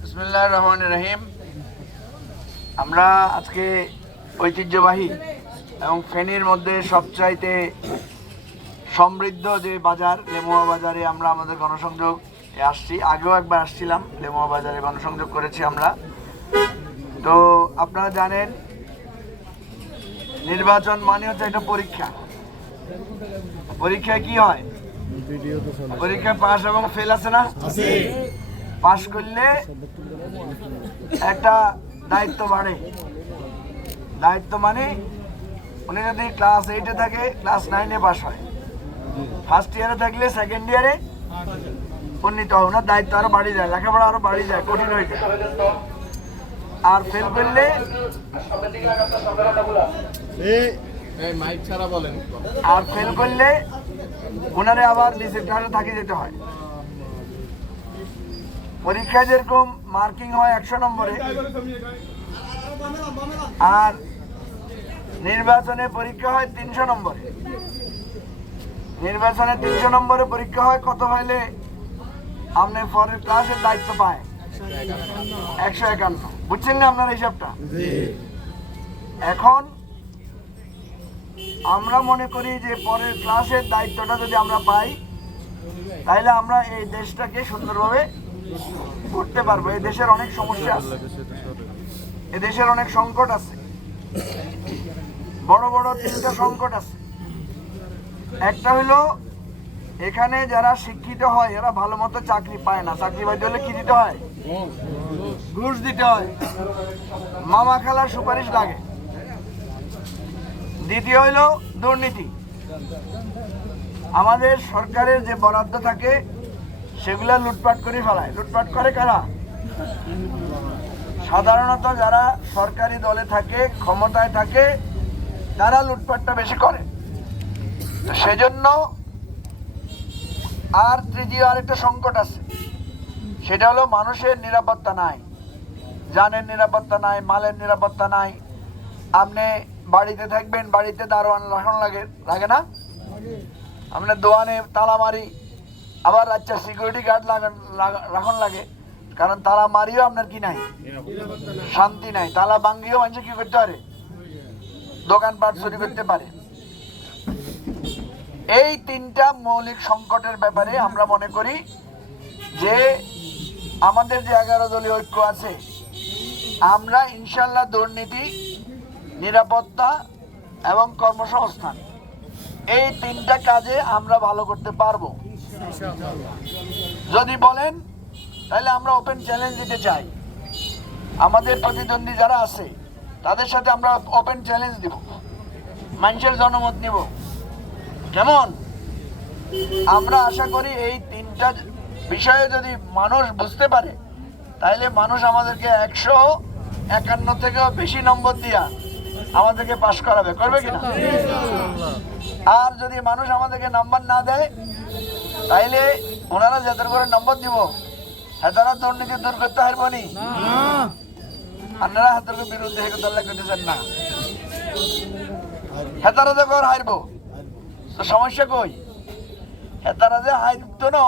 বিসমিল্লাহির রহমানির রহিম। আমরা আজকে ঐতিহ্যবাহী এবং ফেনীর মধ্যে সবচাইতে সমৃদ্ধ যে বাজার লেমুয়া বাজারে আমরা আমাদের গণসংযোগ আসছি। আগেও একবার আসছিলাম, লেমুয়া বাজারে গণসংযোগ করেছি আমরা। তো আপনারা জানেন নির্বাচন মানে হচ্ছে একটা পরীক্ষা। পরীক্ষায় কি হয়? পরীক্ষায় পাস এবং ফেল আছে না? পাস করলে একটা দায়িত্ব বাড়ে। দায়িত্ব মানে উনি যদি ক্লাস 8-এ থাকে ক্লাস 9-এ পাস হয়, ফার্স্ট ইয়ারে থাকলে সেকেন্ড ইয়ারে উন্নীত হয়, ওনার দায়িত্ব আরো বাড়ি যায়, লেখাপড়া আরো বাড়ি যায়, কঠিন হয়ে যায়। আর ফেল করলে ওনারে আবার নিচের ক্লাসে থাকি যেতে হয়। পরীক্ষায় যেরকম মার্কিং হয় 100 নম্বরে, আর নির্বাচনে পরীক্ষা হয় 300 নম্বরে। নির্বাচনে 300 নম্বরে পরীক্ষা হয়, কত হইলে আপনি পরের ক্লাসের দায়িত্ব পায়? 151। বুঝছেন না আপনার হিসাবটা? এখন আমরা মনে করি যে পরের ক্লাসের দায়িত্বটা যদি আমরা পাই তাহলে আমরা এই দেশটাকে সুন্দরভাবে করতে পারবো। এই দেশের অনেক সমস্যা আছে, এই দেশের অনেক সংকট আছে, বড় বড় 3টা সংকট আছে। একটা হইলো এখানে যারা শিক্ষিত হয় এরা ভালো মতো চাকরি পায় না। চাকরি পাইতে হলে কি দিতে হয়? ঘুষ দিতে হয়, মামা খালার সুপারিশ লাগে। দ্বিতীয় হইলো দুর্নীতি। আমাদের সরকারের যে বরাদ্দ থাকে সেগুলা লুটপাট করে ফেলায়। লুটপাট করে কারা? সাধারণত যারা সরকারি দলে থাকে, ক্ষমতায় থাকে, তারা লুটপাটটা বেশি করে। তো সেজন্য আর তৃতীয় আরেকটা সংকট আছে, সেটা হলো মানুষের নিরাপত্তা নাই, জানের নিরাপত্তা নাই, মালের নিরাপত্তা নাই। আপনি বাড়িতে থাকবেন, বাড়িতে দারোয়ান রাখন লাগে না? আপনি দোয়ানে তালা মারি, আবার আচ্ছা সিকিউরিটি গার্ড রাখন লাগে, কারণ তালা মারিও আপনার কি নাই? শান্তি নাই। তালা ভাঙ্গিও মানুষ কি করতে পারে? দোকানপাট চুরি করতে পারে। এই 3টা মৌলিক সংকটের ব্যাপারে আমরা মনে করি যে আমাদের যে 11 দলীয় ঐক্য আছে, আমরা ইনশাল্লাহ দুর্নীতি, নিরাপত্তা এবং কর্মসংস্থান এই 3টা কাজে আমরা ভালো করতে পারবো। যদি বলেন তাহলে আমরা ওপেন চ্যালেঞ্জ দিতে চাই। আমাদের প্রতিদ্বন্দ্বী যারা আছে তাদের সাথে আমরা ওপেন চ্যালেঞ্জ দিব, মানুষের জনমত নিব। কেমন? আমরা আশা করি এই 3টা বিষয়ে যদি মানুষ বুঝতে পারে তাহলে মানুষ আমাদেরকে 151 থেকেও বেশি নম্বর দিয়া আমাদেরকে পাস করাবে। করবে কিনা? আর যদি মানুষ আমাদেরকে নাম্বার না দেয় তাইলে ওনারা যাদের করে নম্বর দিব হেতারা দুর্নীতি দূর করতে পারবো নি? আপনারা হেতার বিরুদ্ধে হেতাল্লা করতেছেন না, হেতারা তো কর হারবো। তো সমস্যা কই? হেতারা যে হারতো না,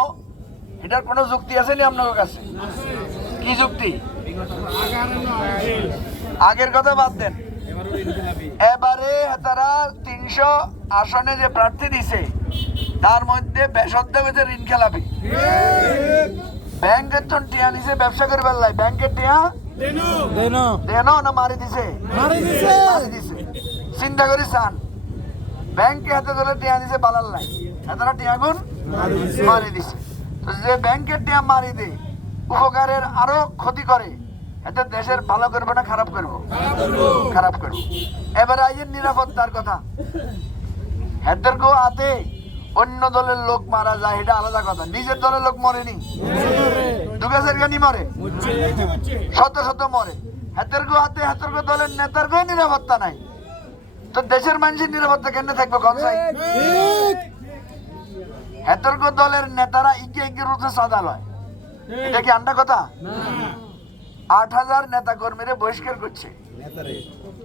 এটার কোনো যুক্তি আছে নি আপনার কাছে? কি যুক্তি? আগের কথা বাদ দেন, এবারে হেতারা 300 আসনে যে প্রার্থী দিছে তার মধ্যে বেসরকারি হয়েছে ঋণ খেলাপি। ব্যাংকের তো টিয়া নিছে ব্যবসা করে বেলায়, ব্যাংকের টিয়া দেন না মারি দিছে? চিন্তা করি চান ব্যাংকে হাতে ধরে টিয়া দিছে বালার লাই, হেতারা টিয়া গুণ মারি দিছে। তো যে ব্যাংকের টিয়া মারি দে উপকারের আরো ক্ষতি করে, এতে দেশের ভালো করবো না খারাপ করবো? খারাপ করবো। এবারে আইয়ের নিরাপত্তার কথা। হেদেরকেও আতে অন্য দলের লোক মারা যায়, এটা আলাদা কথা। নিজের দলের লোক মরেনি, দুগাছের গানি মরে, শত শত মরে। হেদেরকেও আতে হেদেরকেও দলের নেতারকেও নিরাপত্তা নাই। তো দেশের মানুষের নিরাপত্তা কেন থাকবে? কনসাই হেদেরকেও দলের নেতারা ইকে রুখে সাদা লয়, এটা কি আন্ডা কথা? 8000 নেতা কর্মীরা বহিষ্কার করছে,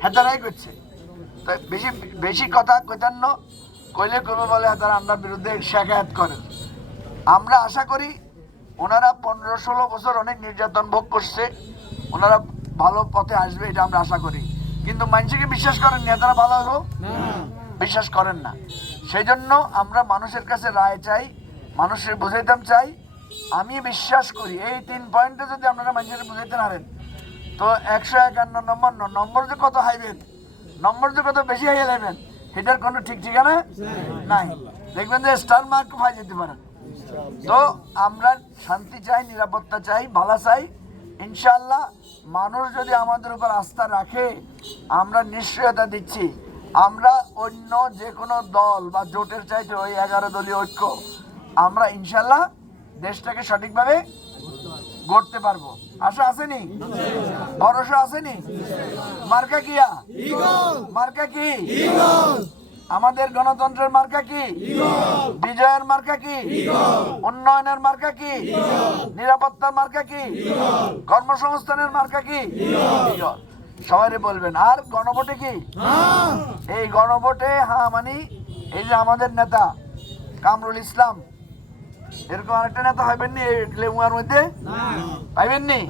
হেতারাই করছে। তো বেশি বেশি কথা কৈতান্য কইলে করবে বলে তারা আমরা বিরুদ্ধে শেখায়ত করে। আমরা আশা করি ওনারা 15-16 বছর অনেক নির্যাতন ভোগ করছে, ওনারা ভালো পথে আসবে, এটা আমরা আশা করি। কিন্তু মানুষকে বিশ্বাস করেন নেতারা ভালো হলো বিশ্বাস করেন না। সেই জন্য আমরা মানুষের কাছে রায় চাই, মানুষের বুঝাইতাম চাই। আমি বিশ্বাস করি এই 3 পয়েন্টে যদি আপনারা মানুষের বুঝাইতে পারেন তো 151 নম্বর যে কত হাইবেন, নম্বর যে কত বেশি হাইয়ে লাইবেন, এটার কোনো ঠিক ঠিকানা নাই। দেখবেন যে স্টার মার্ক পাই যেতে পারেন। তো আমরা শান্তি চাই, নিরাপত্তা চাই, ভালো চাই। ইনশাআল্লাহ মানুষ যদি আমাদের উপর আস্থা রাখে, আমরা নিশ্চয়তা দিচ্ছি আমরা অন্য যে কোনো দল বা জোটের চাইতে ওই 11 দলীয় ঐক্য আমরা ইনশাআল্লাহ দেশটাকে সঠিকভাবে গড়তে পারবো। আশা আসেনি? ভরসা আসেনি? মার্কা কিয়া? মার্কা কি? আমাদের গণতন্ত্রের মার্কা কি? বিজয়ের মার্কা কি? উন্নয়নের মার্কা কি? নিরাপত্তার মার্কা কি? কর্মসংস্থানের মার্কা কি? সবাই বলবেন। আর গণভোটে কি? এই গণভোটে হ্যাঁ মানে এই যে আমাদের নেতা কামরুল ইসলাম, এরকম আরেকটা নেতা হইবেননি এই লেমুয়ার মধ্যে? পাইবেননি?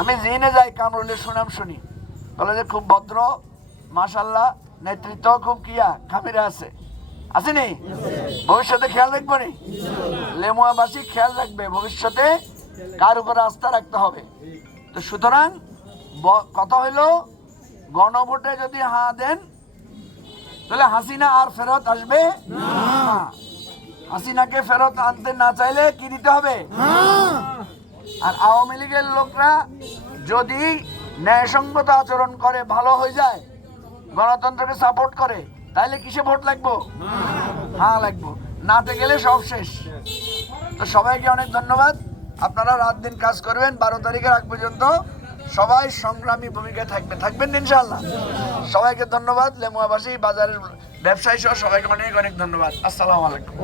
আমি জেনে যাই কামরুলের সুনাম শুনি, বলে যে খুব ভদ্র, মাশাল্লাহ, নেতৃত্ব খুব কিয়া খামিরা আছে, আসেনি? ভবিষ্যতে খেয়াল রাখবো নি? লেমুয়াবাসী খেয়াল রাখবে ভবিষ্যতে কার উপর আস্থা রাখতে হবে। তো সুতরাং কথা হইলো গণভোটে যদি হ্যাঁ দেন তাহলে হাসিনা আর ফেরত আসবে না। হাসিনাকে ফেরত আনতে না চাইলে কি দিতে হবে? আর আওয়ামী লীগের লোকরা যদি ন্যায়সঙ্গত আচরণ করে, ভালো হয়ে যায়, গণতন্ত্রকে সাপোর্ট করে, তাহলে কিসে ভোট লাগবো? হ্যাঁ লাগবো, নাতে গেলে সব শেষ। তো সবাইকে অনেক ধন্যবাদ। আপনারা রাত দিন কাজ করবেন, 12 তারিখের আগ পর্যন্ত সবাই সংগ্রামী ভূমিকায় থাকবেন ইনশাআল্লাহ। সবাইকে ধন্যবাদ। লেমুয়াবাসী, বাজারের ব্যবসায়ী সহ সবাইকে অনেক অনেক ধন্যবাদ। আসসালামু আলাইকুম।